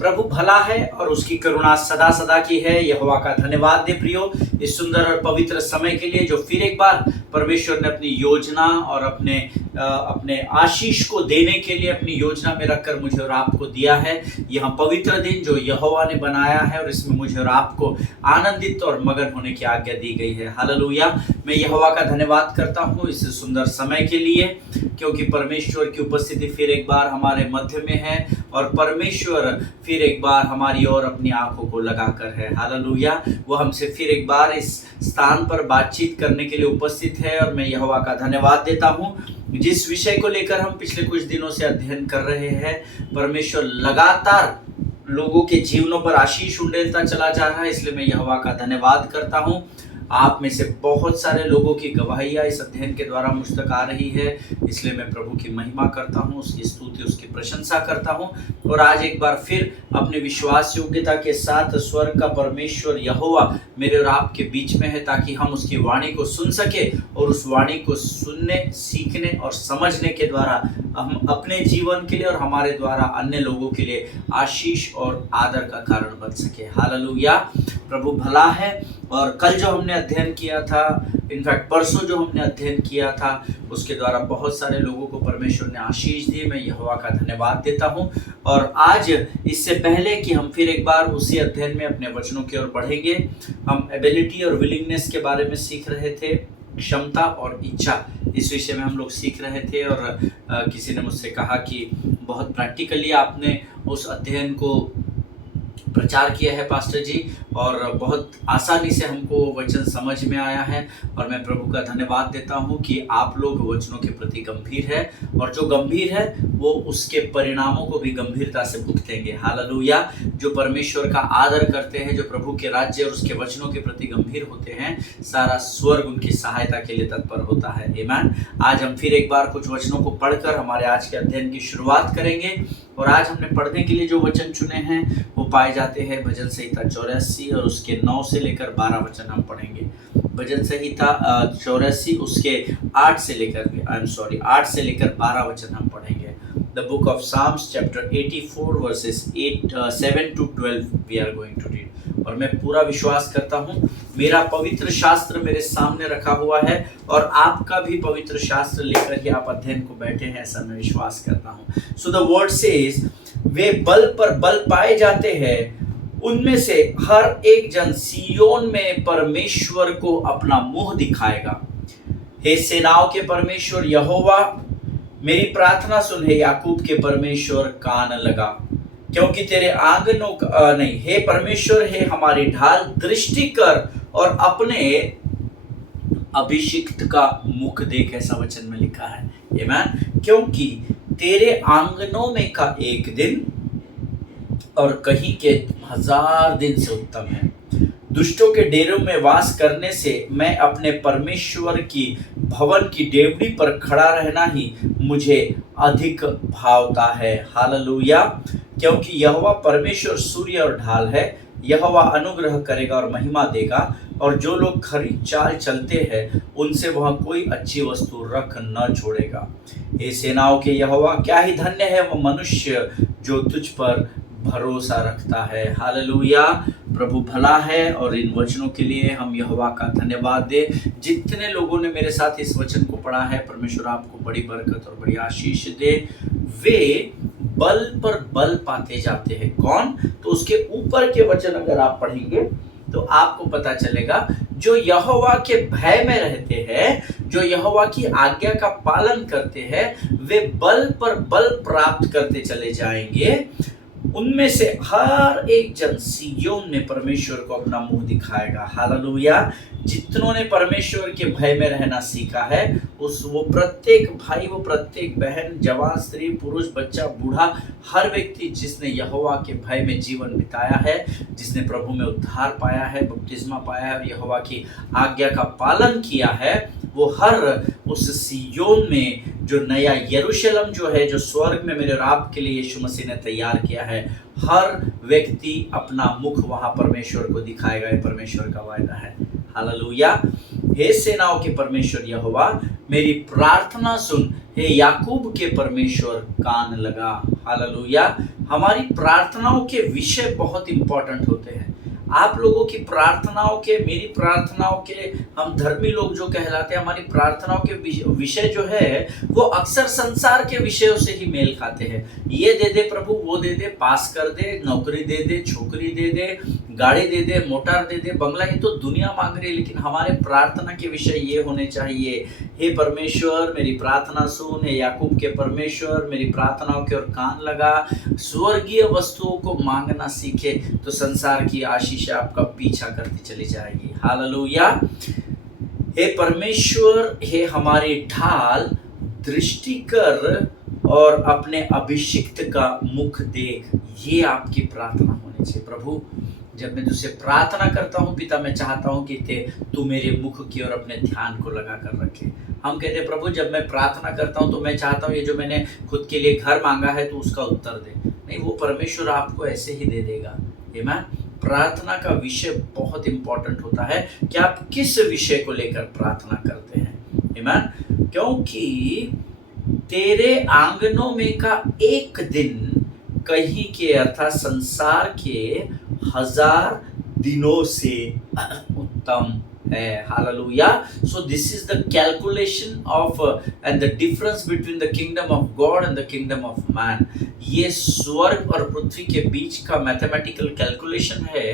प्रभु भला है और उसकी करुणा सदा सदा की है। यहोवा का धन्यवाद दे प्रियो, इस सुंदर और पवित्र समय के लिए जो फिर एक बार परमेश्वर ने अपनी योजना और अपने आशीष को देने के लिए अपनी योजना में रखकर मुझे और आपको दिया है। यह पवित्र दिन जो यहोवा ने बनाया है और इसमें मुझे और आपको आनंदित और मगन होने की आज्ञा दी गई है। हालेलुया। मैं यहोवा का धन्यवाद करता हूँ इस सुंदर समय के लिए, क्योंकि परमेश्वर की उपस्थिति फिर एक बार हमारे मध्य में है और परमेश्वर फिर एक बार हमारी ओर अपनी आंखों को लगाकर है। हालेलुया। वो हमसे फिर एक बार इस स्थान पर बातचीत करने के लिए उपस्थित है और मैं यहोवा का धन्यवाद देता हूँ। जिस विषय को लेकर हम पिछले कुछ दिनों से अध्ययन कर रहे हैं, परमेश्वर लगातार लोगों के जीवनों पर आशीष उंडेलता चला जा रहा है, इसलिए मैं यहोवा का धन्यवाद करता हूँ। आप में से बहुत सारे लोगों की गवाहियाँ इस अध्ययन के द्वारा मुझ तक आ रही है, इसलिए मैं प्रभु की महिमा करता हूँ, उसकी स्तुति उसकी प्रशंसा करता हूँ। और आज एक बार फिर अपने विश्वास योग्यता के साथ स्वर्ग का परमेश्वर यहोवा मेरे और आपके बीच में है, ताकि हम उसकी वाणी को सुन सके और उस वाणी को सुनने, सीखने और समझने के द्वारा हम अपने जीवन के लिए और हमारे द्वारा अन्य लोगों के लिए आशीष और आदर का कारण बन सके। हालेलुया। प्रभु भला है। और कल जो हमने अध्ययन किया था, इनफैक्ट परसों जो हमने अध्ययन किया था, उसके द्वारा बहुत सारे लोगों को परमेश्वर ने आशीष दी। मैं यहोवा का धन्यवाद देता हूं। और आज इससे पहले कि हम फिर एक बार उसी अध्ययन में अपने वचनों की ओर बढ़ेंगे, हम एबिलिटी और विलिंगनेस के बारे में सीख रहे थे, क्षमता और इच्छा, इस विषय में हम लोग सीख रहे थे। और किसी ने मुझसे कहा कि बहुत प्रैक्टिकली आपने उस अध्ययन को प्रचार किया है पास्टर जी, और बहुत आसानी से हमको वचन समझ में आया है। और मैं प्रभु का धन्यवाद देता हूं कि आप लोग वचनों के प्रति गंभीर है, और जो गंभीर है वो उसके परिणामों को भी गंभीरता से भुगतेंगे। हालेलुया। जो परमेश्वर का आदर करते हैं, जो प्रभु के राज्य और उसके वचनों के प्रति गंभीर होते हैं, सारा स्वर्ग उनकी सहायता के लिए तत्पर होता है। आमीन। आज हम फिर एक बार कुछ वचनों को पढ़कर हमारे आज के अध्ययन की शुरुआत करेंगे। और आज हमने पढ़ने के लिए जो वचन चुने हैं वो पाए जाते हैं भजन संहिता 84 और उसके 9 से लेकर 12 वचन हम पढ़ेंगे। भजन संहिता 84 उसके 8 से लेकर 12 वचन हम पढ़ेंगे। The book of Psalms chapter 84 verses 7 to 12 we are going to read. और मैं पूरा विश्वास करता हूँ मेरा पवित्र शास्त्र मेरे सामने रखा हुआ है और आपका भी पवित्र शास्त्र लेकर ही आप अध्ययन को बैठे हैं, ऐसा मैं विश्वास करता हूँ। सो द वर्ड सेज, वे बल पर बल पाए जाते हैं, उनमें से हर एक जन सिय्योन में परमेश्वर को अपना मुंह दिखाएगा। हे सेनाओं के परमेश्वर यहोवा, मेरी प्रार्थना सुन। हे याकूब के परमेश्वर, कान लगा, क्योंकि तेरे आंगनों का नहीं, हे परमेश्वर, हे हमारी ढाल, दृष्टि कर और अपने अभिषिक्त का मुख देख, ऐसा वचन में लिखा है। आमीन। क्योंकि तेरे आंगनों में का एक दिन और कहीं के 1000 दिन से उत्तम है। दुष्टों के डेरों में वास करने से मैं अपने परमेश्वर की भवन की डेवड़ी पर खड़ा रहना ही मुझे अधिक भावता है। हालेलुया। क्योंकि यहोवा परमेश्वर सूर्य और ढाल है, यहोवा अनुग्रह करेगा और महिमा देगा, और जो लोग खरी चाल चलते हैं उनसे वह कोई अच्छी वस्तु रख न छोड़ेगा। हे सेनाओं के यहोवा, क्या ही धन्य है वह मनुष्य जो तुझ पर भरोसा रखता है। हालेलुया। प्रभु भला है और इन वचनों के लिए हम यहोवा का धन्यवाद दे। जितने लोगों ने मेरे साथ इस वचन को पढ़ा है, परमेश्वर आपको बड़ी बरकत और बड़ी आशीष दे। वे बल पर बल पाते जाते हैं। कौन? तो उसके ऊपर के वचन अगर आप पढ़ेंगे तो आपको पता चलेगा, जो यहोवा के भय में रहते हैं, जो यहोवा की आज्ञा का पालन करते हैं, वे बल पर बल प्राप्त करते चले जाएंगे। उनमें से हर एक जन सिय्योन में परमेश्वर को अपना मुंह दिखाएगा। हालेलुया। जितनों ने परमेश्वर के भय में रहना सीखा है, वो प्रत्येक भाई, वो प्रत्येक बहन, जवान, स्त्री, पुरुष, बच्चा, बूढ़ा, हर व्यक्ति जिसने यहोवा के भय में जीवन बिताया है, जिसने प्रभु में उद्धार पाया है, बपतिस्मा पाया है और यहोवा की आज्ञा का पालन किया है, वो हर उस सिय्योन में जो नया यरूशलेम जो है, जो स्वर्ग में मेरे और आपके लिए यीशु मसीह ने तैयार किया है, हर व्यक्ति अपना मुख वहां परमेश्वर को दिखाएगा। ये परमेश्वर का वायदा है। हालेलुया। हे सेनाओं के परमेश्वर यहोवा मेरी प्रार्थना सुन, हे याकूब के परमेश्वर कान लगा। हालेलुया। हमारी प्रार्थनाओं के विषय बहुत इंपॉर्टेंट होते हैं। आप लोगों की प्रार्थनाओं के, मेरी प्रार्थनाओं के, हम धर्मी लोग जो कहलाते हैं, हमारी प्रार्थनाओं के विषय जो है वो अक्सर संसार के विषयों से ही मेल खाते हैं। ये दे दे प्रभु, वो दे दे, पास कर दे, नौकरी दे दे, छोकरी दे दे, गाड़ी दे दे, मोटर दे दे, बंगला, ये तो दुनिया मांग रही है। लेकिन हमारे प्रार्थना के विषय ये होने चाहिए, हे परमेश्वर मेरी प्रार्थना सुन, हे याकूब के परमेश्वर मेरी प्रार्थनाओं की ओर कान लगा। स्वर्गीय वस्तुओं को मांगना सीखे तो संसार की आशीष आपका पीछा करती चली जाएगी। हालेलुया। हे परमेश्वर, हे हमारी ढाल, दृष्टि कर और अपने अभिषिक्त का मुख देख, ये आपकी प्रार्थना होनी चाहिए। प्रभु, जब मैं तुझसे प्रार्थना करता हूँ पिता, मैं चाहता हूँ कि तू मेरे मुख की ओर अपने ध्यान को लगा कर रखे। हम कहते हैं प्रभु, जब मैं प्रार्थना करता हूँ तो मैं चाहता हूँ ये जो मैंने खुद के लिए घर मांगा है तो उसका उत्तर दे। नहीं, वो परमेश्वर आपको ऐसे ही दे देगा। आमीन। प्रार्थना का विषय बहुत इंपॉर्टेंट होता है कि आप किस विषय को लेकर प्रार्थना करते हैं। आमीन। क्योंकि तेरे आंगनों में का एक दिन कहीं के अर्थात संसार के 1000 दिनों से उत्तम है। Hallelujah. So this is the calculation of and the difference between the kingdom of God and the kingdom of man. ये स्वर्ग और पृथ्वी के बीच का मैथमेटिकल कैलकुलेशन है।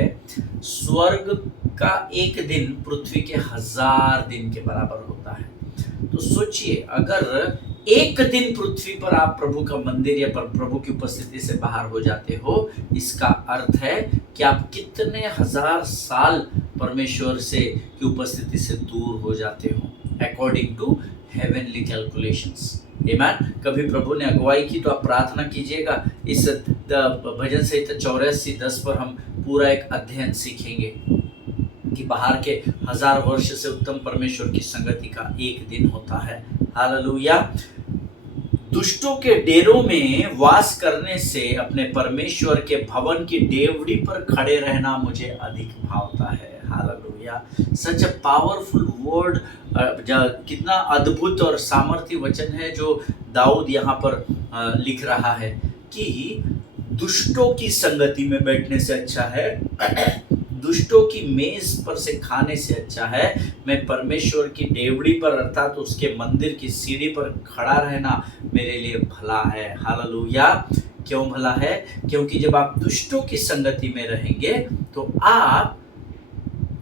स्वर्ग का एक दिन पृथ्वी के 1000 दिन के बराबर होता है। तो सोचिए, अगर एक दिन पृथ्वी पर आप प्रभु का मंदिर या प्रभु की उपस्थिति से बाहर हो जाते हो, इसका अर्थ है कि आप कितने 1000 साल परमेश्वर से की उपस्थिति से दूर हो जाते हो, अकॉर्डिंग टू हेवनली कैलकुलेशंस। आमीन। कभी प्रभु ने अगुवाई की तो आप प्रार्थना कीजिएगा। इस भजन संहिता 84:10 पर हम पूरा एक अध्ययन सीखेंगे कि बाहर के 1000 वर्ष से उत्तम परमेश्वर की संगति का एक दिन होता है। हालेलुया। दुष्टों के डेरों में वास करने से अपने परमेश्वर के भवन की डेवड़ी पर खड़े रहना मुझे अधिक भावता है। Hallelujah. Such a powerful word. कितना अद्भुत और सामर्थ्य वचन है जो दाऊद यहाँ पर लिख रहा है कि दुष्टों की संगति में बैठने से अच्छा है, दुष्टों की मेज पर से खाने से अच्छा है मैं परमेश्वर की डेवड़ी पर अर्थात उसके मंदिर की सीढ़ी पर खड़ा रहना मेरे लिए भला है। हालेलुया। क्यों भला है? क्योंकि जब आप दुष्टों की संगति में रहेंगे तो आप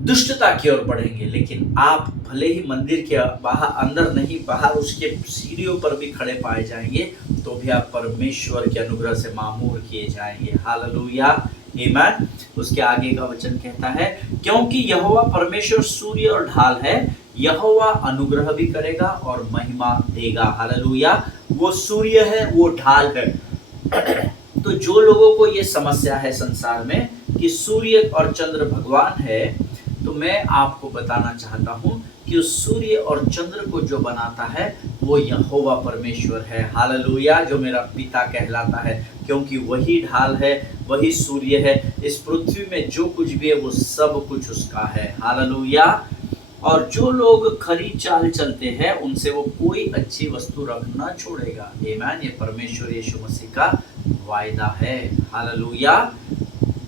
दुष्टता की ओर बढ़ेंगे, लेकिन आप भले ही मंदिर के बाहर, अंदर नहीं, बाहर उसके सीढ़ियों पर भी खड़े पाए जाएंगे तो भी आप परमेश्वर के अनुग्रह से मामूर किए जाएंगे। हालेलुया। आमीन। उसके आगे का वचन कहता है, क्योंकि यहोवा परमेश्वर सूर्य और ढाल है, यहोवा अनुग्रह भी करेगा और महिमा देगा। हालेलुया। वो सूर्य है, वो ढाल है। तो जो लोगों को ये समस्या है संसार में कि सूर्य और चंद्र भगवान है, तो मैं आपको बताना चाहता हूँ कि उस सूर्य और चंद्र को जो बनाता है वो यहोवा परमेश्वर है। हालेलुया। जो मेरा पिता कहलाता है, क्योंकि वही ढाल है, वही सूर्य है। इस पृथ्वी में जो कुछ भी है वो सब कुछ उसका है। हालेलुया। और जो लोग खरी चाल चलते हैं उनसे वो कोई अच्छी वस्तु रख न छोड़ेगा। आमीन। ये परमेश्वर यीशु मसीह का वायदा है। हालेलुया।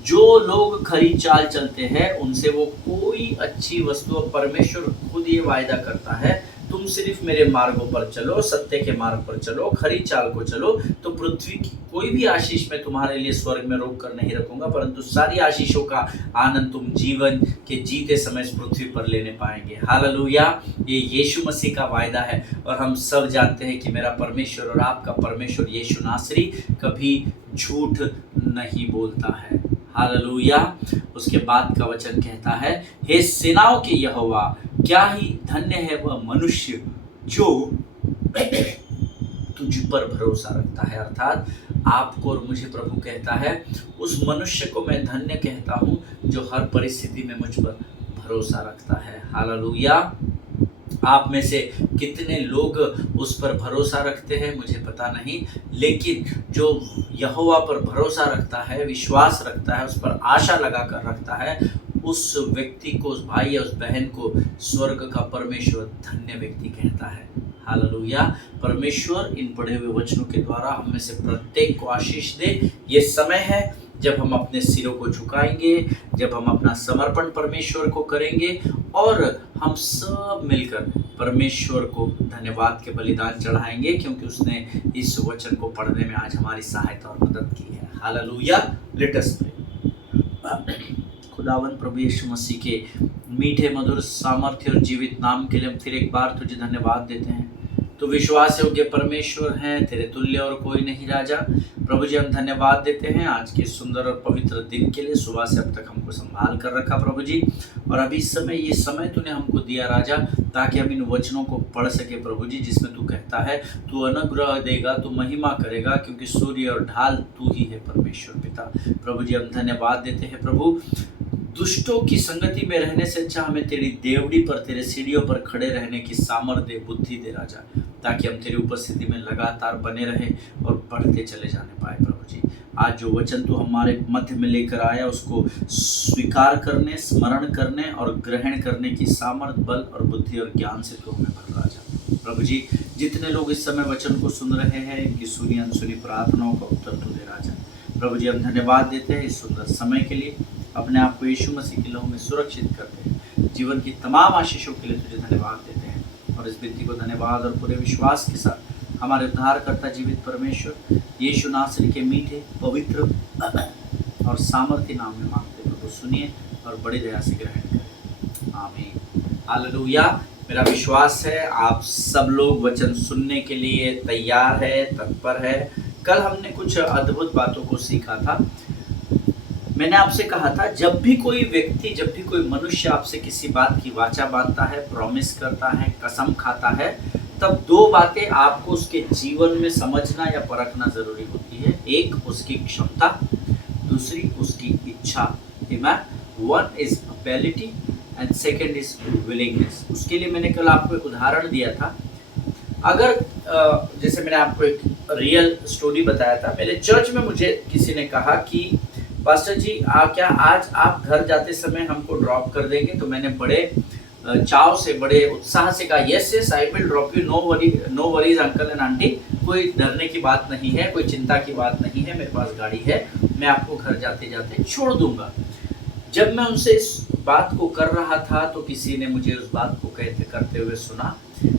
जो लोग खरी चाल चलते हैं उनसे वो कोई अच्छी वस्तु, परमेश्वर खुद ये वायदा करता है, तुम सिर्फ मेरे मार्गों पर चलो, सत्य के मार्ग पर चलो, खरी चाल को चलो, तो पृथ्वी की कोई भी आशीष मैं तुम्हारे लिए स्वर्ग में रोक कर नहीं रखूंगा, परंतु सारी आशीषों का आनंद तुम जीवन के जीते समय इस पृथ्वी पर लेने पाएंगे। हालेलुया। ये यीशु मसीह का वायदा है और हम सब जानते हैं कि मेरा परमेश्वर और आपका परमेश्वर यीशु नासरी कभी झूठ नहीं बोलता है। हालेलुया। उसके बाद का वचन कहता है, हे सेनाओं के यहोवा, क्या ही धन्य है वह मनुष्य जो तुझ पर भरोसा रखता है। अर्थात आपको और मुझे प्रभु कहता है, उस मनुष्य को मैं धन्य कहता हूँ जो हर परिस्थिति में मुझ पर भरोसा रखता है। हालेलुया। आप में से कितने लोग उस पर भरोसा रखते हैं मुझे पता नहीं, लेकिन जो यहोवा पर भरोसा रखता है, विश्वास रखता है, उस पर आशा लगा कर रखता है, उस व्यक्ति को, उस भाई या उस बहन को स्वर्ग का परमेश्वर धन्य व्यक्ति कहता है। हालेलुया। परमेश्वर इन पढ़े हुए वचनों के द्वारा हम में से प्रत्येक को आशीष दे। ये समय है जब हम अपने सिरों को झुकाएंगे, जब हम अपना समर्पण परमेश्वर को करेंगे और हम सब मिलकर परमेश्वर को धन्यवाद के बलिदान चढ़ाएंगे, क्योंकि उसने इस वचन को पढ़ने में आज हमारी सहायता और मदद की है। हालेलुया। Let us pray. खुदावन प्रभु यीशु मसीह के मीठे मधुर सामर्थ्य और जीवित नाम के लिए हम फिर एक बार तुझे धन्यवाद देते हैं। तो विश्वास योग्य परमेश्वर है, तेरे तुल्य और कोई नहीं राजा। प्रभु जी हम धन्यवाद देते हैं आज के सुंदर और पवित्र दिन के लिए। सुबह से अब तक हमको संभाल कर रखा प्रभु जी, और अभी ये समय तूने हमको दिया राजा, ताकि हम इन वचनों को पढ़ सके प्रभु जी, जिसमें तू कहता है तू अनुग्रह देगा, तू महिमा करेगा, क्योंकि सूर्य और ढाल तू ही है परमेश्वर पिता। प्रभु जी हम धन्यवाद देते हैं प्रभु, दुष्टों की संगति में रहने से अच्छा हमें तेरी देवड़ी पर, तेरे सीढ़ियों पर खड़े रहने की सामर्थ्य बुद्धि दे राजा, ताकि हम तेरी उपस्थिति में लगातार बने रहे और बढ़ते चले जाने पाए प्रभु जी। आज जो वचन तू हमारे मध्य में लेकर आया, उसको स्वीकार करने, स्मरण करने और ग्रहण करने की सामर्थ्य, बल और बुद्धि और ज्ञान से तू हमें भर राजा। प्रभु जी जितने लोग इस समय वचन को सुन रहे हैं, इनकी सुनी अनसुनी प्रार्थनाओं का उत्तर तू दे राजा। प्रभु जी हम धन्यवाद देते हैं इस सुंदर समय के लिए, अपने आप को यीशु मसीह के लहू में सुरक्षित करते हैं। जीवन की तमाम आशीषों के लिए तुझे धन्यवाद देते हैं, और इस विनती को धन्यवाद और पूरे विश्वास के साथ हमारे उद्धारकर्ता जीवित परमेश्वर यीशु नासरी के मीठे, पवित्र और सामर्थ्य नाम में मांगते प्रभु, सुनिए और बड़ी दया से ग्रहण करें। आमीन। हालेलुया। मेरा विश्वास है आप सब लोग वचन सुनने के लिए तैयार है, तत्पर है। कल हमने कुछ अद्भुत बातों को सीखा था। मैंने आपसे कहा था, जब भी कोई व्यक्ति, जब भी कोई मनुष्य आपसे किसी बात की वाचा बांधता है, प्रॉमिस करता है, कसम खाता है, तब दो बातें आपको उसके जीवन में समझना या परखना जरूरी होती है। एक उसकी क्षमता, दूसरी उसकी इच्छा। One is ability and second is willingness. उसके लिए मैंने कल आपको एक उदाहरण दिया था। अगर जैसे मैंने आपको एक रियल स्टोरी बताया था, मेरे चर्च में मुझे किसी ने कहा कि पास्टर जी क्या आज आप घर जाते समय हमको ड्रॉप कर देंगे? तो मैंने बड़े चाव से, बड़े उत्साह से कहा, yes I will drop you, no worries uncle and aunty. कोई डरने की बात नहीं है, कोई चिंता की बात नहीं है, मेरे पास गाड़ी है, मैं आपको घर जाते जाते छोड़ दूंगा। जब मैं उनसे इस बात को कर रहा था तो किसी ने मुझे उस बात को करते हुए सुना,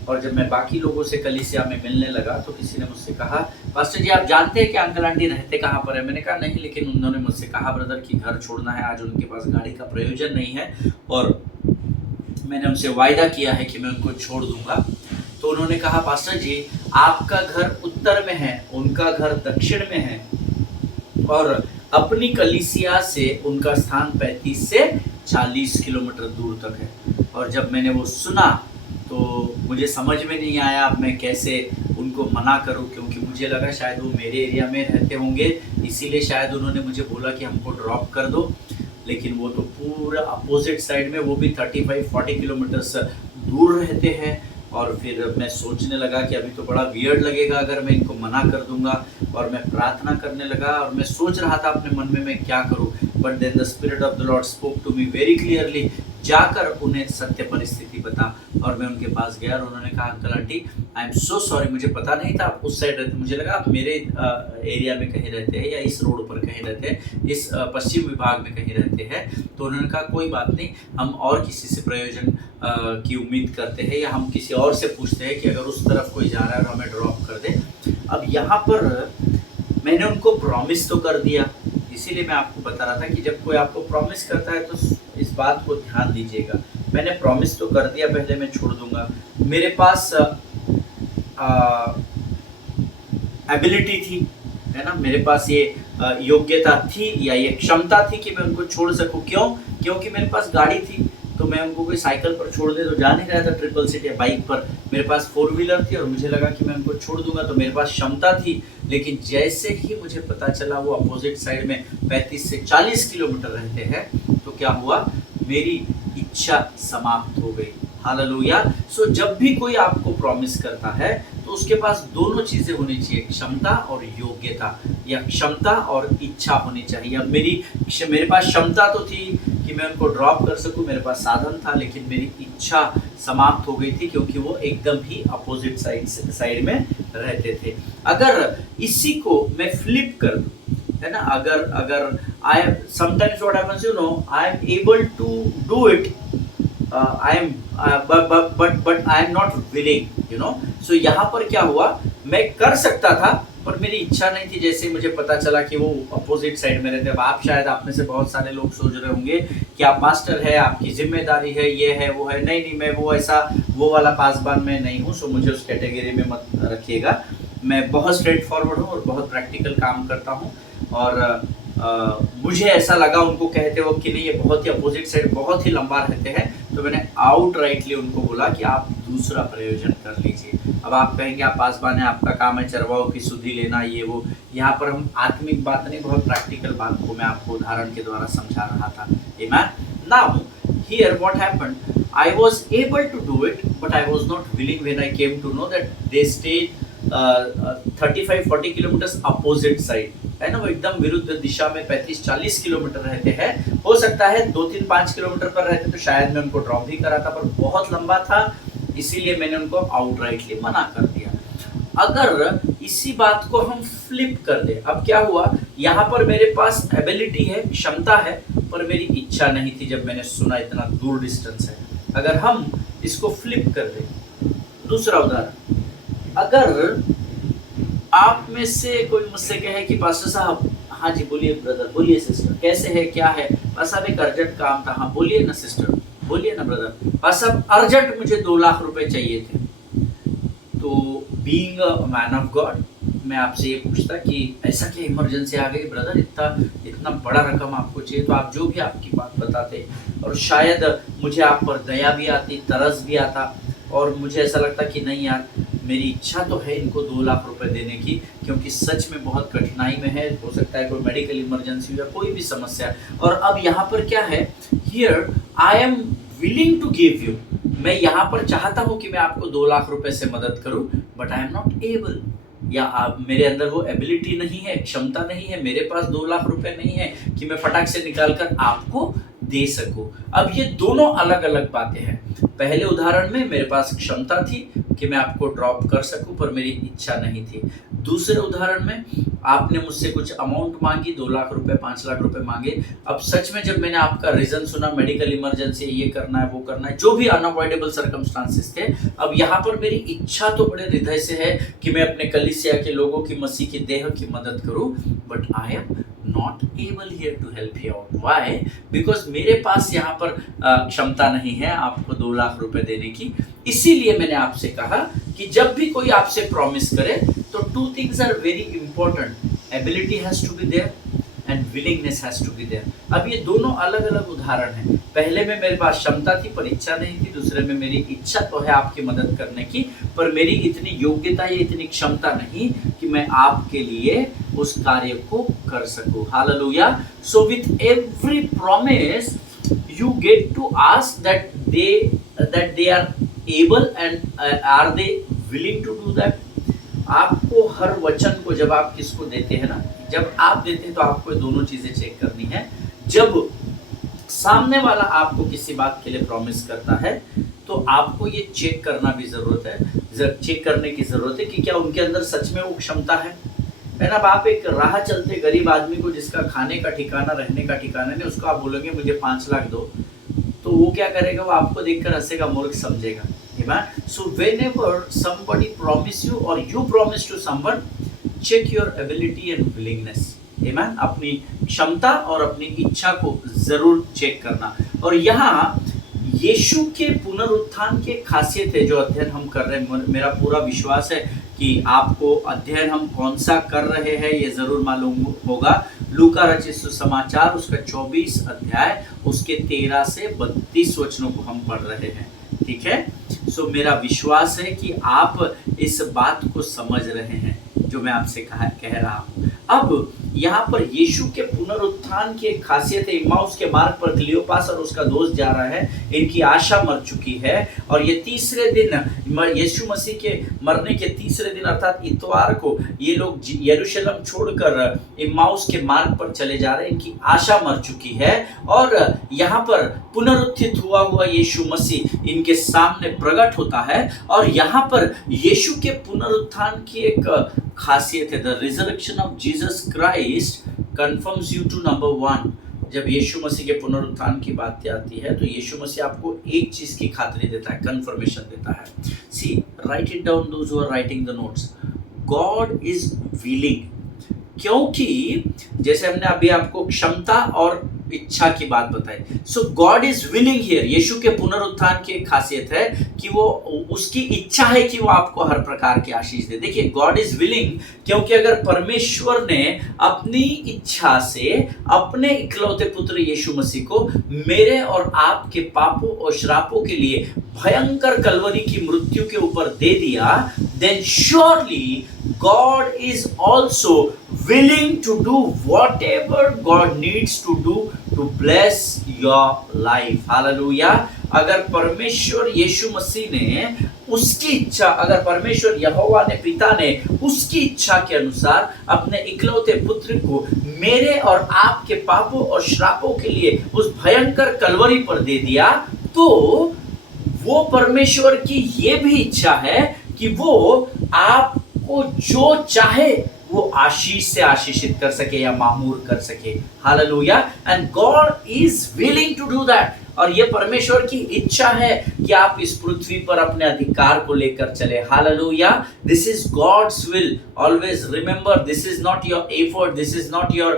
और जब मैं बाकी लोगों से कलीसिया में मिलने लगा तो किसी ने मुझसे कहा, पास्टर जी आप जानते हैं कि अंकल आंटी रहते कहाँ पर है? मैंने कहा नहीं, लेकिन उन्होंने मुझसे कहा ब्रदर कि घर छोड़ना है, आज उनके पास गाड़ी का प्रयोजन नहीं है और मैंने उनसे वायदा किया है कि मैं उनको छोड़ दूंगा। तो उन्होंने कहा, पास्टर जी आपका घर उत्तर में है, उनका घर दक्षिण में है, और अपनी कलीसिया से उनका स्थान 35 से 40 किलोमीटर दूर तक है। और जब मैंने वो सुना तो मुझे समझ में नहीं आया अब मैं कैसे उनको मना करूं, क्योंकि मुझे लगा शायद वो मेरे एरिया में रहते होंगे, इसीलिए शायद उन्होंने मुझे बोला कि हमको ड्रॉप कर दो। लेकिन वो तो पूरा अपोजिट साइड में, वो भी 35-40 किलोमीटर्स दूर रहते हैं। और फिर मैं सोचने लगा कि अभी तो बड़ा वियर्ड लगेगा अगर मैं इनको मना कर दूंगा, और मैं प्रार्थना करने लगा और मैं सोच रहा था अपने मन में मैं क्या करूं। But then the spirit of the lord spoke to me very clearly, जाकर उन्हें सत्य परिस्थिति बता। और मैं उनके पास गया और उन्होंने कहा, uncle aunty I am so sorry, मुझे पता नहीं था आप उस साइड रहते, मुझे लगा आप मेरे एरिया में कहीं रहते हैं या इस रोड पर कहीं रहते हैं, इस पश्चिम विभाग में कहीं रहते हैं। तो उन्होंने कहा कोई बात नहीं, हम और किसी से प्रयोजन की उम्मीद करते हैं, या हम किसी और से पूछते हैं कि अगर उस तरफ कोई जा रहा है और हमें ड्रॉप कर दे। अब यहाँ पर मैंने उनको प्रॉमिस तो कर दिया, इसीलिए मैं आपको बता रहा था कि जब कोई आपको प्रॉमिस करता है तो इस बात को ध्यान दीजिएगा। मैंने प्रॉमिस तो कर दिया, पहले मैं छोड़ दूंगा। मेरे पास एबिलिटी थी, है ना, मेरे पास ये योग्यता थी या ये क्षमता थी कि मैं उनको छोड़ सकूं। क्यों? क्योंकि मेरे पास गाड़ी थी, तो मैं उनको कोई साइकिल पर छोड़ दे तो जा नहीं रहा था, ट्रिपल सीट या बाइक पर। मेरे पास 4 व्हीलर थी और मुझे लगा कि मैं उनको छोड़ दूंगा, तो मेरे पास क्षमता थी। लेकिन जैसे ही मुझे पता चला वो अपोजिट साइड में 35 से 40 किलोमीटर रहते हैं, तो क्या हुआ, मेरी इच्छा समाप्त हो गई। हालेलुया। सो जब भी कोई आपको प्रॉमिस करता है तो उसके पास दोनों चीजें होनी चाहिए, क्षमता और योग्यता, या क्षमता और इच्छा होनी चाहिए। अब मेरे पास क्षमता तो थी कि मैं उनको ड्रॉप कर सकूं। मेरे पास साधन था, लेकिन मेरी इच्छा समाप्त हो गई थी क्योंकि वो एकदम ही अपोजिट साइड में रहते थे। अगर इसी को मैं फ्लिप कर दूं, है ना, अगर I am sometimes what happens, you know, I am able to do it, I am but I am not willing, you know. So यहाँ पर क्या हुआ, मैं कर सकता था पर मेरी इच्छा नहीं थी। जैसे मुझे पता चला कि वो अपोजिट साइड में रहते। अब आप शायद, आप में से बहुत सारे लोग सोच रहे होंगे कि आप पास्टर है, आपकी जिम्मेदारी है, ये है वो है। नहीं नहीं, मैं वो ऐसा वो वाला पासबान में नहीं हूँ। सो मुझे उस कैटेगरी में मत रखिएगा। मैं बहुत स्ट्रेट फॉरवर्ड हूँ और बहुत प्रैक्टिकल काम करता हूँ। और मुझे ऐसा लगा उनको कहते वक्त कि नहीं, ये बहुत ही अपोजिट साइड बहुत ही लंबा रहते हैं, तो मैंने आउट राइटली उनको बोला कि आप दूसरा प्रयोजन कर लीजिए। अब आप कहेंगे आप पासबान है, आपका काम है चरवाओं की सुधि लेना, ये वो। यहाँ पर हम आत्मिक बात नहीं, बहुत प्रैक्टिकल बात को मैं आपको उदाहरण के द्वारा समझा रहा था। Amen? Now, here what happened? I was able to do it, but I was not willing when I came to know that they stayed 35-40 kilometre opposite side, है ना, वो एकदम विरुद्ध दिशा में 35-40 किलोमीटर रहते हैं। हो सकता है 2-3-5 किलोमीटर पर रहते तो शायद मैं उनको ड्रॉप भी करा था, पर बहुत लंबा था, इसीलिए मैंने उनको आउटराइटली मना कर दिया। अगर इसी बात को हम फ्लिप कर दे, अब क्या हुआ, यहाँ पर मेरे पास एबिलिटी है, क्षमता है, पर मेरी इच्छा नहीं थी जब मैंने सुना इतना दूर डिस्टेंस है। अगर हम इसको फ्लिप कर दे, दूसरा उदाहरण, अगर आप में से कोई मुझसे कहे कि पास्टर साहब, हाँ जी बोलिए ब्रदर, बोलिए सिस्टर, कैसे है, क्या है, पास्टर साहब एक अर्जेंट काम था, हाँ बोलिए ना सिस्टर, बोलिए ना ब्रदर, पास्टर साहब अर्जेंट मुझे 2 लाख रुपए चाहिए थे। तो being a man of God, मैं आपसे ये पूछता कि ऐसा क्या इमरजेंसी आ गई ब्रदर, इतना बड़ा रकम आपको चाहिए, तो आप जो भी आपकी बात बताते, और शायद मुझे आप पर दया भी आती, तरस भी आता, और मुझे ऐसा लगता कि नहीं यार, मेरी इच्छा तो है इनको 2 लाख रुपए देने की, क्योंकि सच में बहुत कठिनाई में है, हो सकता है कोई मेडिकल इमरजेंसी या कोई भी समस्या। और अब यहाँ पर क्या है, here I am willing to give you, मैं यहाँ पर चाहता हूँ कि मैं आपको 2 लाख रुपए से मदद करूँ, but I am not able, या आप, मेरे अंदर वो एबिलिटी नहीं है, क्षमता नहीं है, मेरे पास 2 लाख रुपए नहीं है कि मैं फटाक से निकाल कर आपको दे सकूं। अब ये दोनों अलग अलग बातें हैं। पहले उदाहरण में मेरे पास क्षमता थी कि मैं आपको ड्रॉप कर सकूं, पर मेरी इच्छा नहीं थी। दूसरे उदाहरण में आपने मुझसे कुछ अमाउंट मांगी, 2 लाख रुपए, 5 लाख रुपए मांगे। अब सच में जब मैंने आपका रीजन सुना, मेडिकल इमरजेंसी, ये करना है वो करना है, जो भी अनअवॉइडेबल सर्कमस्टांसेस थे, अब यहाँ पर मेरी इच्छा तो बड़े हृदय से है कि मैं अपने कलीसिया के लोगों की, मसीह की देह की मदद करूं, but I am not able here to help you out. Why? Because मेरे पास यहाँ पर क्षमता नहीं है आपको 2 लाख रुपए देने की। इसीलिए मैंने आपसे कहा कि जब भी कोई आपसे प्रॉमिस करे तो 2 things are very important, ability has to be there and willingness has to be there. अब ये दोनों अलग अलग उदाहरण हैं। पहले में मेरे पास क्षमता थी पर इच्छा नहीं थी, दूसरे में मेरी इच्छा तो है आपकी मदद करने की, पर मेरी इतनी योग्यता या इतनी क्षमता नहीं कि मैं आपके लिए उस कार्य को कर सकूं। Hallelujah. So with every promise you get to ask that they are able and are they willing to do that। आपको हर वचन को जब आप किसको देते हैं ना, जब आप देते हैं तो आपको दोनों चीजें चेक करनी है। जब सामने वाला आपको किसी बात के लिए प्रॉमिस करता है तो आपको ये चेक करना भी चेक करने की जरूरत है कि क्या उनके अंदर सच में वो क्षमता है ना। अब आप एक राह चलते गरीब आदमी को, जिसका खाने का ठिकाना, रहने का ठिकाना नहीं, उसको आप बोलोगे मुझे 5 लाख दो, तो वो क्या करेगा, वो आपको देखकर हंसेगा, मूर्ख समझेगा। So whenever somebody promise you or you promise to someone, check your ability and willingness। Amen? अपनी क्षमता और अपनी इच्छा को जरूर चेक करना। और यहाँ यीशु के पुनरुत्थान के खासियत है जो अध्ययन हम कर रहे हैं। मेरा पूरा विश्वास है कि आपको अध्ययन हम कौन सा कर रहे हैं ये जरूर मालूम होगा। लूका रचित सुसमाचार उसका 24 अध्याय उसके 13 से 32 वचनों को हम पढ़ रहे हैं। ठीक है। सो मेरा विश्वास है कि आप इस बात को समझ रहे हैं जो मैं आपसे कह रहा हूँ। अब यहाँ पर यीशु के पुनरुत्थान की एक खासियत है। इम्माउस के मार्ग पर क्लियोपास और उसका दोस्त जा रहा है, इनकी आशा मर चुकी है और ये तीसरे दिन यीशु मसीह के मरने के तीसरे दिन अर्थात इतवार को ये लोग यरूशलेम छोड़कर इम्माउस के मार्ग पर चले जा रहे हैं। इनकी आशा मर चुकी है और यहाँ पर पुनरुत्थित हुआ यीशु मसीह इनके सामने प्रकट होता है और यहाँ पर यीशु के पुनरुत्थान की एक खासियत है। The resurrection of Jesus Christ confirms you to number 1। जब यीशु मसीह के पुनरुत्थान की बात आती है तो यीशु मसीह आपको एक चीज की खातिरी देता है, कंफर्मेशन देता है। See, write it down those who are writing the notes. God is willing, क्योंकि जैसे हमने अभी आपको क्षमता और इच्छा की बात बताई। सो गॉड इज विलिंग हियर। यीशु के पुनरुत्थान की एक खासियत है कि वो उसकी इच्छा है कि वो आपको हर प्रकार की आशीष दे। देखिए, गॉड इज विलिंग क्योंकि अगर परमेश्वर ने अपनी इच्छा से अपने इकलौते पुत्र यीशु मसीह को मेरे और आपके पापों और श्रापों के लिए भयंकर कलवरी की मृत्यु के ऊपर दे दिया, then surely God is also willing to do whatever God needs to do to bless your life. Hallelujah. अगर परमेश्वर यीशु मसीह ने उसकी इच्छा, अगर परमेश्वर यहोवा ने पिता ने उसकी इच्छा के अनुसार अपने इकलौते पुत्र को मेरे और आपके पापों और श्रापों के लिए उस भयंकर कलवरी पर दे दिया, तो वो परमेश्वर की ये भी इच्छा है कि वो आपको जो चाहे वो आशीष से आशीषित कर सके या मामूर कर सके। Hallelujah. And God is willing to do that. और ये परमेश्वर की इच्छा है कि आप इस पृथ्वी पर अपने अधिकार को लेकर चले। Hallelujah. This is God's will. Always remember, this is not your effort, this is not your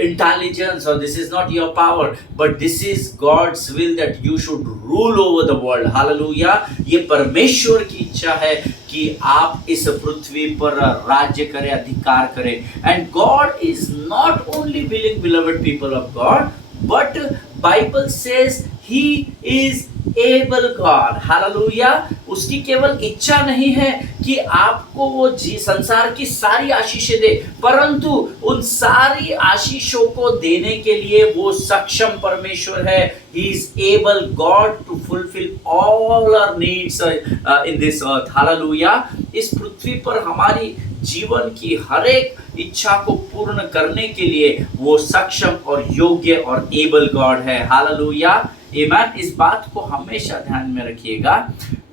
intelligence और this is not your power, but this is God's will that you should rule over the world. Hallelujah. ये परमेश्वर की इच्छा है कि आप इस पृथ्वी पर राज्य करें, अधिकार करें। And God is not only willing, beloved people of God, but Bible says he is able God. Hallelujah. उसकी केवल इच्छा नहीं है कि आपको वो संसार की सारी आशीषें दे, परंतु उन सारी आशीषों को देने के लिए वो सक्षम परमेश्वर है। He is able God to fulfill all our needs in this earth. Hallelujah. इस पृथ्वी पर हमारी जीवन की हर एक इच्छा को पूर्ण करने के लिए वो सक्षम और योग्य और एबल गॉड है। हालेलुया। आमीन। इस बात को हमेशा ध्यान में रखिएगा।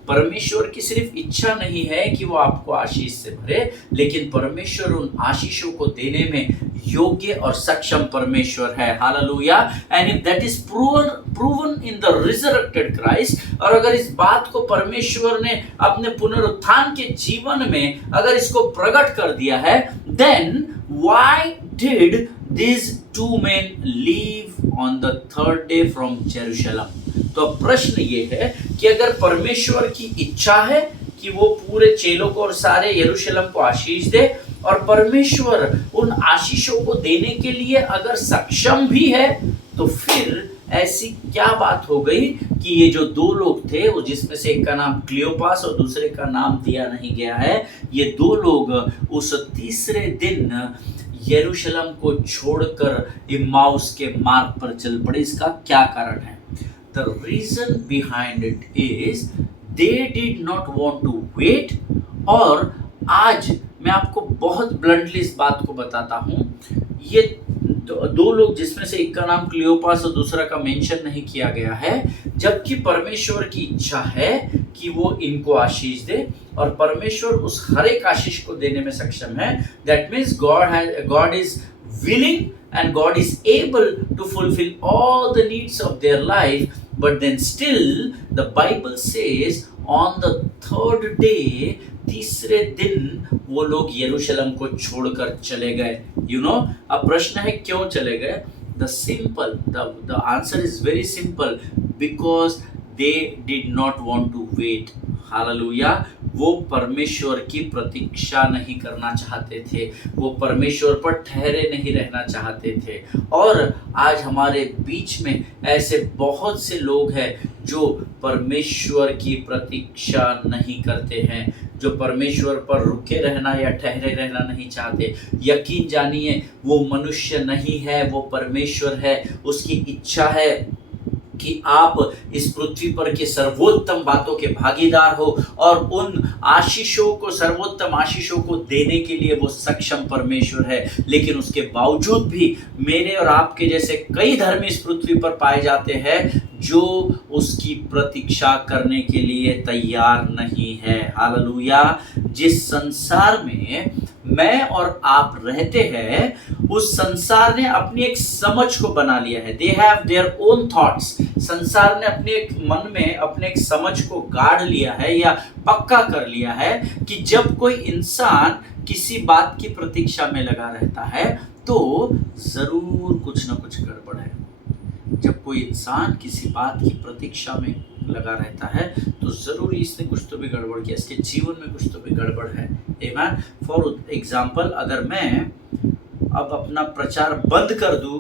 परमेश्वर की सिर्फ इच्छा नहीं है कि वो आपको आशीष से भरे, लेकिन परमेश्वर उन आशीषों को देने में योग्य और सक्षम परमेश्वर है। Hallelujah. And if that is proven in the resurrected Christ, और अगर इस बात को परमेश्वर ने अपने पुनरुत्थान के जीवन में अगर इसको प्रकट कर दिया है, then why did these two men leave on the third day from Jerusalem? तो प्रश्न ये है कि अगर परमेश्वर की इच्छा है कि वो पूरे चेलों को और सारे यरूशलेम को आशीष दे, और परमेश्वर उन आशीषों को देने के लिए अगर सक्षम भी है, तो फिर ऐसी क्या बात हो गई कि ये जो दो लोग थे, वो जिसमें से एक का नाम क्लियोपास और दूसरे का नाम दिया नहीं गया है, ये दो लोग उस तीसरे दिन यरूशलेम को छोड़कर इम्माउस के मार्ग पर चल पड़े? इसका क्या कारण है? The reason behind it is they did not want to wait। और आज मैं आपको बहुत ब्लंटली इस बात को बताता हूँ, ये दो लोग जिसमें से एक का नाम क्लियोपास और दूसरा का मेंशन नहीं किया गया है, जबकि परमेश्वर की इच्छा है कि वो इनको आशीष दे, और परमेश्वर उस हर एक आशीष को देने में सक्षम है। That means God is willing and God is able to fulfill all the needs of their life, but then still the Bible says on the third day, तीसरे दिन वो लोग यरूशलेम को छोड़कर चले गए। अब प्रश्न है क्यों चले गए? The answer is very simple, because they did not want to wait। Hallelujah. वो परमेश्वर की प्रतीक्षा नहीं करना चाहते थे, वो परमेश्वर पर ठहरे नहीं रहना चाहते थे। और आज हमारे बीच में ऐसे बहुत से लोग हैं जो परमेश्वर की प्रतीक्षा नहीं करते हैं, जो परमेश्वर पर रुके रहना या ठहरे रहना नहीं चाहते। यकीन जानिए, वो मनुष्य नहीं है, वो परमेश्वर है। उसकी इच्छा है कि आप इस पृथ्वी पर के सर्वोत्तम बातों के भागीदार हो, और उन आशीषों को, सर्वोत्तम आशीषों को देने के लिए वो सक्षम परमेश्वर है। लेकिन उसके बावजूद भी मेरे और आपके जैसे कई धर्मी इस पृथ्वी पर पाए जाते हैं जो उसकी प्रतीक्षा करने के लिए तैयार नहीं है। हालेलुया। जिस संसार में मैं और आप रहते हैं, उस संसार ने अपनी एक समझ को बना लिया है। They have their own thoughts. संसार ने अपने एक मन में अपने एक समझ को गाड़ लिया है या पक्का कर लिया है कि जब कोई इंसान किसी बात की प्रतीक्षा में लगा रहता है तो जरूर कुछ ना कुछ गड़बड़ है। जब कोई इंसान किसी बात की प्रतीक्षा में लगा रहता है तो जरूर इसने कुछ तो भी गड़बड़ किया, इसके जीवन में कुछ तो भी गड़बड़ है। आमेन। फॉर एग्जाम्पल, अगर मैं अब अपना प्रचार बंद कर दूं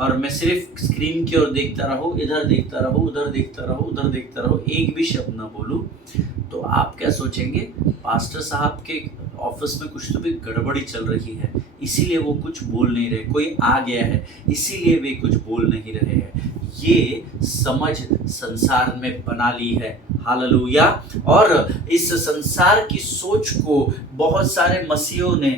और मैं सिर्फ स्क्रीन की ओर देखता रहूं, इधर देखता रहूं, उधर देखता रहूं, उधर देखता रहूं, एक भी शब्द ना बोलूं, तो आप क्या सोचेंगे? पास्टर साहब के ऑफिस में कुछ तो भी गड़बड़ी चल रही है, इसीलिए वो कुछ बोल नहीं रहे। कोई आ गया है इसीलिए वे कुछ बोल नहीं रहे हैं। ये समझ संसार में बना ली है। हालेलुया। और इस संसार की सोच को बहुत सारे मसीहों ने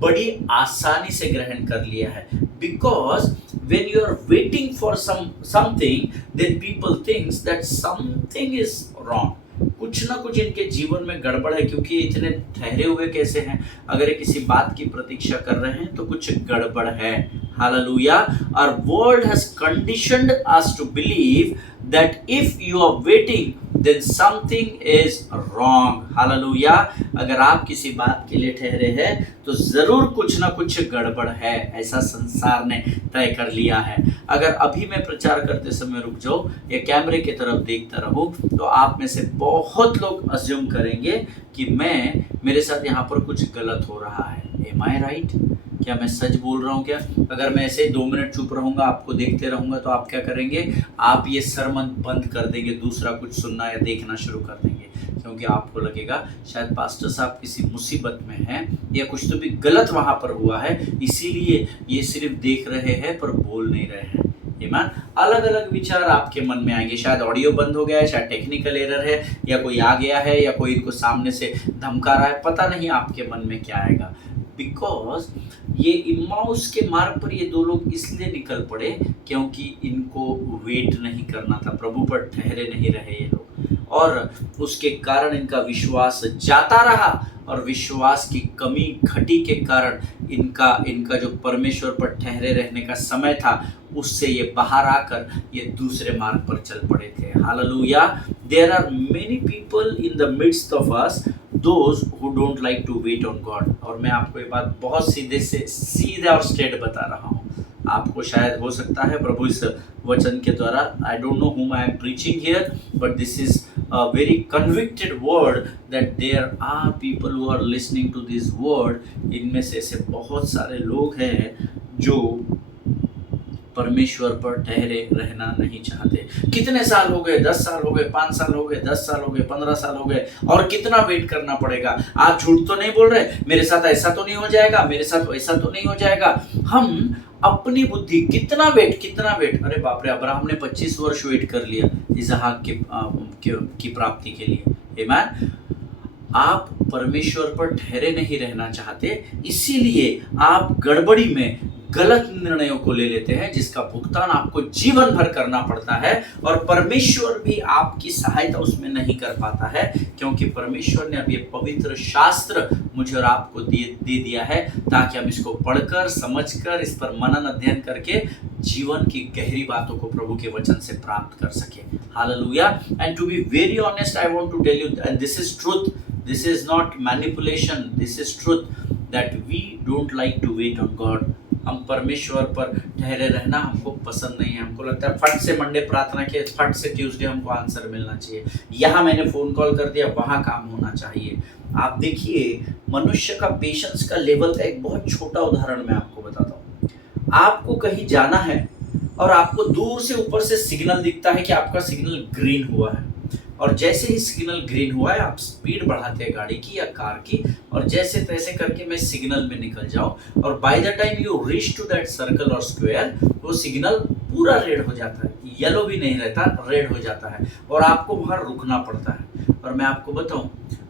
बड़ी आसानी से ग्रहण कर लिया है। Because when you are waiting for something, then people thinks that something is wrong. कुछ ना कुछ इनके जीवन में गड़बड़ है, क्योंकि इतने ठहरे हुए कैसे हैं? अगर ये किसी बात की प्रतीक्षा कर रहे हैं तो कुछ गड़बड़ है। Hallelujah. Our world has conditioned us to believe that if you are waiting then something is wrong. Hallelujah. अगर आप किसी बात के लिए ठहरे हैं तो जरूर कुछ ना कुछ गड़बड़ है, ऐसा संसार ने तय कर लिया है। अगर अभी मैं प्रचार करते समय रुक जाऊं या कैमरे की तरफ देखता रहूं तो आप में से बहुत लोग अज्यूम करेंगे कि मेरे साथ यहाँ पर कुछ गलत हो रहा है। Am I right? क्या मैं सच बोल रहा हूँ क्या? अगर मैं ऐसे 2 मिनट चुप रहूंगा, आपको देखते रहूंगा, तो आप क्या करेंगे? आप ये सरमन बंद कर देंगे, दूसरा कुछ सुनना या देखना शुरू कर देंगे, क्योंकि आपको लगेगा शायद पास्टर साहब किसी मुसीबत में हैं या कुछ तो भी गलत वहां पर हुआ है, इसीलिए ये सिर्फ देख रहे हैं पर बोल नहीं रहे हैं। ईमान। अलग अलग विचार आपके मन में आएंगे। शायद ऑडियो बंद हो गया है, शायद टेक्निकल एरर है, या कोई आ गया है, या कोई इनको सामने से धमका रहा है, पता नहीं आपके मन में क्या आएगा। बिकॉज ये इम्माउस के मार्ग पर ये 2 लोग इसलिए निकल पड़े क्योंकि इनको वेट नहीं करना था, प्रभु पर ठहरे नहीं रहे ये लोग, और उसके कारण इनका विश्वास जाता रहा, और विश्वास की कमी घटी के कारण इनका जो परमेश्वर पर ठहरे रहने का समय था उससे ये बाहर आकर ये दूसरे मार्ग पर चल पड़े थे। Hallelujah. There are many people in the midst of us those who don't like to wait on God. और मैं आपको ये बात बहुत सीधे और स्ट्रेट बता रहा हूँ। आपको शायद हो सकता है प्रभु इस वचन के द्वारा, I don't know whom I am preaching here, but this is a very convicted word that there are people who are listening to this word. इनमें से ऐसे बहुत सारे लोग हैं जो परमेश्वर पर ठहरे रहना नहीं चाहते। कितने साल हो गए? 10 साल हो गए, 5 साल हो गए, 10 साल हो गए, 15 साल हो गए, और कितना वेट करना पड़ेगा? आप झूठ तो नहीं बोल रहे? मेरे साथ ऐसा तो नहीं हो जाएगा, मेरे साथ वैसा तो नहीं हो जाएगा? हम अपनी बुद्धि कितना वेट। अरे बाप रे, अब्राहम ने 25 वर्ष वेट कर लिया इसहाक की प्राप्ति के लिए। आमीन। आप परमेश्वर पर ठहरे नहीं रहना चाहते, इसीलिए आप गड़बड़ी में गलत निर्णयों को ले लेते हैं, जिसका भुगतान आपको जीवन भर करना पड़ता है, और परमेश्वर भी आपकी सहायता उसमें नहीं कर पाता है, क्योंकि परमेश्वर ने अब ये पवित्र शास्त्र मुझे और आपको दे दिया है ताकि हम इसको पढ़कर, समझकर, इस पर मनन अध्ययन करके जीवन की गहरी बातों को प्रभु के वचन से प्राप्त कर सके। Hallelujah. And to be very honest, I want to tell you, and this is truth, this is not manipulation, this is truth, that we don't like to wait on God. हम परमेश्वर पर ठहरे रहना हमको पसंद नहीं है। हमको लगता है फट से मंडे प्रार्थना के, फट से ट्यूसडे हमको आंसर मिलना चाहिए, यहाँ मैंने फ़ोन कॉल कर दिया वहाँ काम होना चाहिए। आप देखिए, मनुष्य का पेशेंस का लेवल का एक बहुत छोटा उदाहरण मैं आपको बताता हूँ। आपको कहीं जाना है और आपको दूर से ऊपर से सिग्नल दिखता है कि आपका सिग्नल ग्रीन हुआ है, और जैसे ही सिग्नल ग्रीन हुआ है आप स्पीड बढ़ाते हैं गाड़ी की या कार की, और जैसे तैसे करके मैं सिग्नल में निकल जाऊं, और by the time you reach to that circle और स्क्वायर, वो सिग्नल पूरा रेड हो जाता है, येलो भी नहीं रहता, रेड हो जाता है, और आपको वहां रुकना पड़ता है। और मैं आपको बताऊं,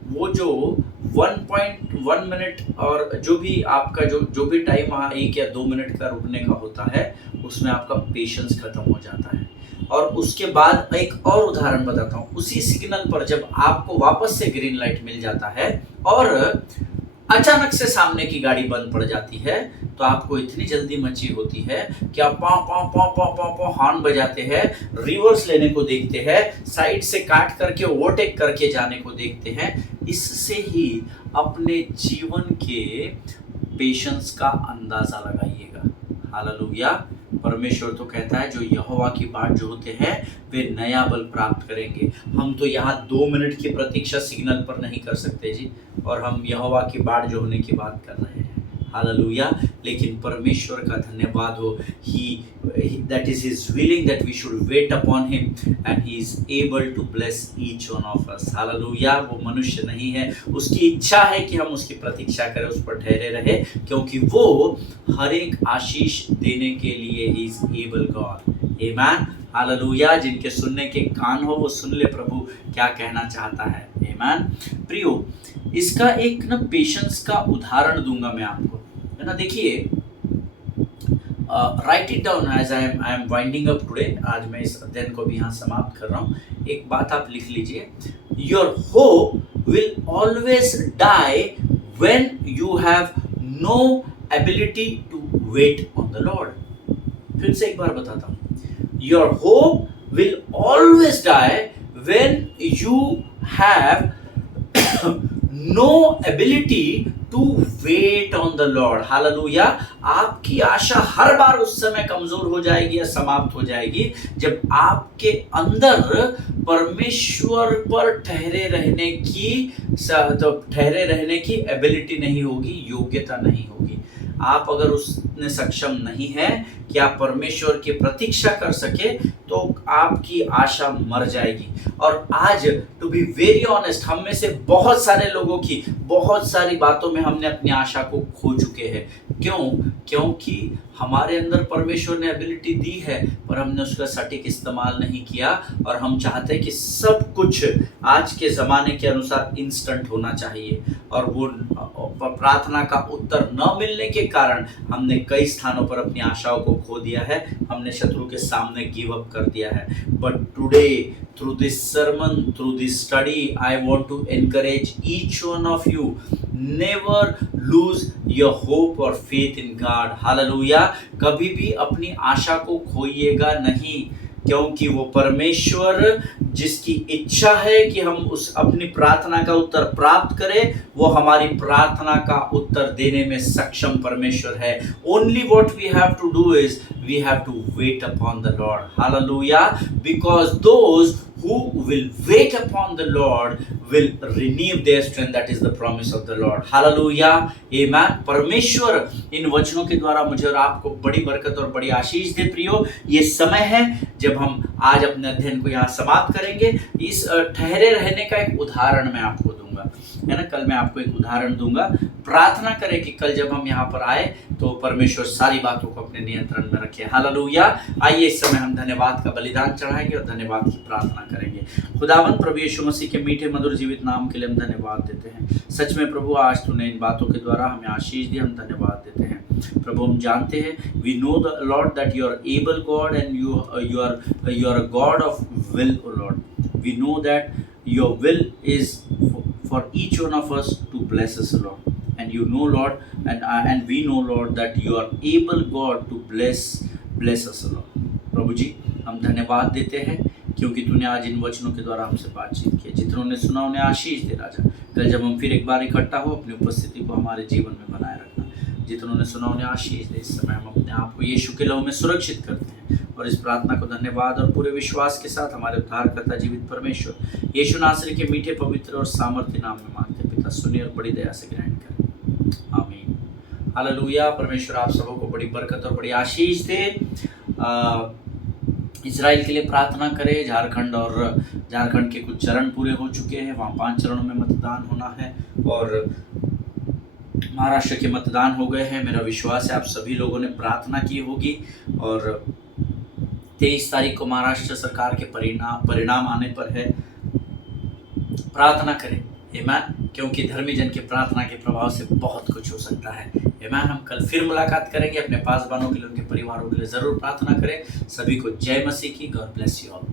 वो जो 1.1 मिनट और जो भी आपका जो भी टाइम वहाँ 1 या 2 मिनट का रुकने का होता है, उसमें आपका पेशेंस खत्म हो जाता है। और उसके बाद एक और उदाहरण बताता हूँ, उसी सिग्नल पर जब आपको वापस से ग्रीन लाइट मिल जाता है और अचानक से सामने की गाड़ी बंद पड़ जाती है, तो आपको इतनी जल्दी मची होती है कि आप पाँव पाँव पाँव पाँव पाँव पाँव हॉर्न बजाते हैं, रिवर्स लेने को देखते हैं, साइड से काट करके ओवरटेक करके जाने को देखते हैं। इससे ही अपने जीवन के पेशेंस का अंदाजा लगाइएगा। हालेलुया। परमेश्वर तो कहता है जो यहोवा की बाट जोहते हैं वे नया बल प्राप्त करेंगे। हम तो यहाँ 2 मिनट की प्रतीक्षा सिग्नल पर नहीं कर सकते जी, और हम यहोवा की बाट जोहने की बात कर रहे हैं। हालेलुया। लेकिन परमेश्वर का धन्यवाद हो, that is his willing that we should wait upon him and he is able to bless each one of us. Hallelujah. वो मनुष्य नहीं है, उसकी इच्छा है कि हम उसकी प्रतीक्षा करें, उस पर ठहरे रहे, क्योंकि वो हर एक आशीष देने के लिए he is able God. Amen. Hallelujah. जिनके सुनने के कान हो वो सुन ले प्रभु क्या कहना चाहता है। Amen. प्रियो, इसका एक ना पेशेंस का उदाहरण दूंगा मैं आपको, है ना। देखिए, write it down as I am winding up today. आज मैं इस अध्ययन को भी यहाँ समाप्त कर रहा हूँ। एक बात आप लिख लीजिए, your hope will always die when you have no ability to wait on the Lord. फिर से एक बार बताता हूँ, your hope will always die when you have no ability to wait on the Lord. Hallelujah. आपकी आशा हर बार उस समय कमजोर हो जाएगी या समाप्त हो जाएगी जब आपके अंदर परमेश्वर पर ठहरे रहने की एबिलिटी नहीं होगी, योग्यता नहीं होगी। आप अगर उसने सक्षम नहीं है कि आप परमेश्वर की प्रतीक्षा कर सके, तो आपकी आशा मर जाएगी। और आज टू बी वेरी ऑनेस्ट, हम में से बहुत सारे लोगों की बहुत सारी बातों में हमने अपनी आशा को खो चुके हैं। क्यों? क्योंकि हमारे अंदर परमेश्वर ने एबिलिटी दी है पर हमने उसका सटीक इस्तेमाल नहीं किया, और हम चाहते हैं कि सब कुछ आज के ज़माने के अनुसार इंस्टेंट होना चाहिए, और वो प्रार्थना का उत्तर न मिलने के कारण हमने कई स्थानों पर अपनी आशाओं को खो दिया है, हमने शत्रु के सामने गिव अप कर दिया है। But today through this sermon, through this study, I want to encourage each one of you, never lose your hope or faith in God. Hallelujah. कभी भी अपनी आशा को खोइएगा नहीं, क्योंकि वो परमेश्वर जिसकी इच्छा है कि हम उस अपनी प्रार्थना का उत्तर प्राप्त करें, वो हमारी प्रार्थना का उत्तर देने में सक्षम परमेश्वर है। Only what we have to do is we have to wait upon the Lord. Hallelujah. Because those who will wait upon the Lord will renew their strength. That is the promise of the Lord. Hallelujah. Amen. परमेश्वर इन वचनों के द्वारा मुझे और आपको बड़ी बरकत और बड़ी आशीष दे। प्रियो, ये समय है जब हम आज अपने अध्ययन को यहाँ समाप्त करेंगे। इस ठहरे रहने का एक उदाहरण मैं आपको दूंगा, है ना। कल मैं आपको एक उदाहरण दूंगा। प्रार्थना करें कि कल जब हम यहाँ पर आए तो परमेश्वर सारी बातों को अपने नियंत्रण में रखे। हालेलुया। आइए इस समय हम धन्यवाद का बलिदान चढ़ाएंगे और धन्यवाद की प्रार्थना करेंगे। खुदावंद प्रभु यीशु मसीह के मीठे मधुर जीवित नाम के लिए हम धन्यवाद देते हैं। सच में प्रभु, आज तूने इन बातों के द्वारा हमें आशीष दी, हम धन्यवाद देते हैं। प्रभु, हम जानते हैं, we know the Lord that you are able God and you are a God of will, O Lord. We know that your will is for each one of us to bless us, Lord. And you know, Lord, and we know, Lord, that you are able God to bless us, Lord. प्रभु जी, हम धन्यवाद देते हैं क्योंकि तूने आज इन वचनों के द्वारा हमसे बातचीत की। जितनों ने सुना उन्हें आशीष दे राजा। कल जब हम फिर एक बार इकट्ठा हो, अपनी उपस्थिति को हमारे जीवन में बनाए रखना। जितनों ने सुना उन्हें आशीष दे। इस समय हम अपने आप को यीशु के लहू में सुरक्षित करते हैं और इस प्रार्थना को धन्यवाद और पूरे विश्वास के साथ हमारे उद्धारकर्ता जीवित परमेश्वर यीशु नासरी के मीठे पवित्र और सामर्थ्य नाम में मांगते पिता, सुनिए और बड़ी दया से ग्रहण करें। आमीन। हालेलुया। परमेश्वर आप सबों को बड़ी बरकत और बड़ी आशीष दे। इजराइल के लिए प्रार्थना करें। झारखंड के कुछ चरण पूरे हो चुके हैं, वहाँ 5 चरणों में मतदान होना है और महाराष्ट्र के मतदान हो गए हैं। मेरा विश्वास है आप सभी लोगों ने प्रार्थना की होगी और 23 तारीख को महाराष्ट्र सरकार के परिणाम आने पर है। प्रार्थना करें, आमीन, क्योंकि धर्मी जन की प्रार्थना के प्रभाव से बहुत कुछ हो सकता है। आमीन। हम कल फिर मुलाकात करेंगे। अपने पासवानों के लिए, उनके परिवारों के लिए जरूर प्रार्थना करें। सभी को जय मसीह की। God bless you all.